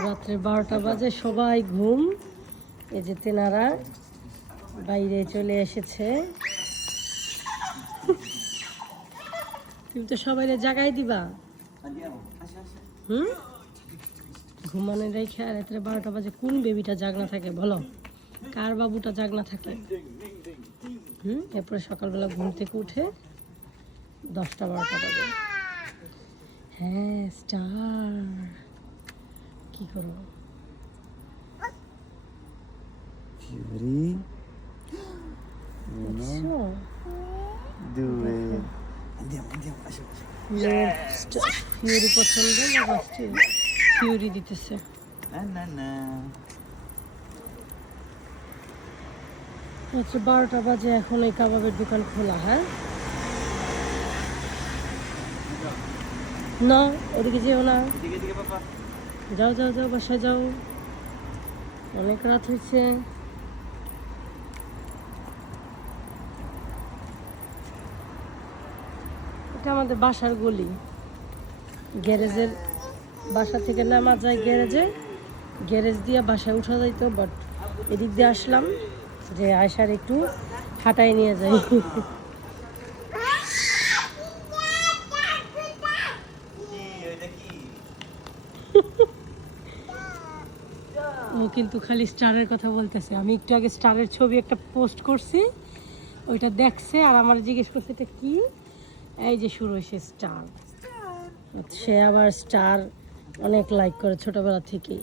রাত্রে 12টা বাজে, সবাই ঘুম। এই যে তেনারা বাইরে চলে এসেছে। তুমি তো সবাই জাগাই দিবা। ঘুমানো রেখে আর রাত্রে 12টা বাজে কোন বেবিটা জাগনা থাকে বলো? কার বাবুটা জাগনা থাকে? এরপরে সকালবেলা ঘুম থেকে উঠে 10টা-12টা বাজে। হ্যাঁ, স্টার কি করো? Fury. Uno, due. Andiamo, lascia. Fury পছন্দ না ফার্স্টে? ফিউরি দিতেছে। Na. আচ্ছা, 12টা বাজে, এখন এই কাবাবের দোকান খোলা। হ্যাঁ না, ওদিকে যেও না। যাও বাসায় যাও, অনেক রাত হয়েছে। এটা আমাদের বাসার গলি। গ্যারেজের বাসা থেকে নামা যায় গ্যারেজে, গ্যারেজ দিয়ে বাসায় উঠা যাইতো, বাট এদিক দিয়ে আসলাম যে আয়সার একটু হাঁটাই নিয়ে যাই। ও কিন্তু খালি স্টারের কথা বলতেছে। আমি একটু আগে স্টারের ছবি একটা পোস্ট করছি, ওইটা দেখছে আর আমার জিজ্ঞেস করছে এটা কি। এই যে শুরু হয়েছে স্টার। সে আবার স্টার অনেক লাইক করে ছোটবেলা থেকেই।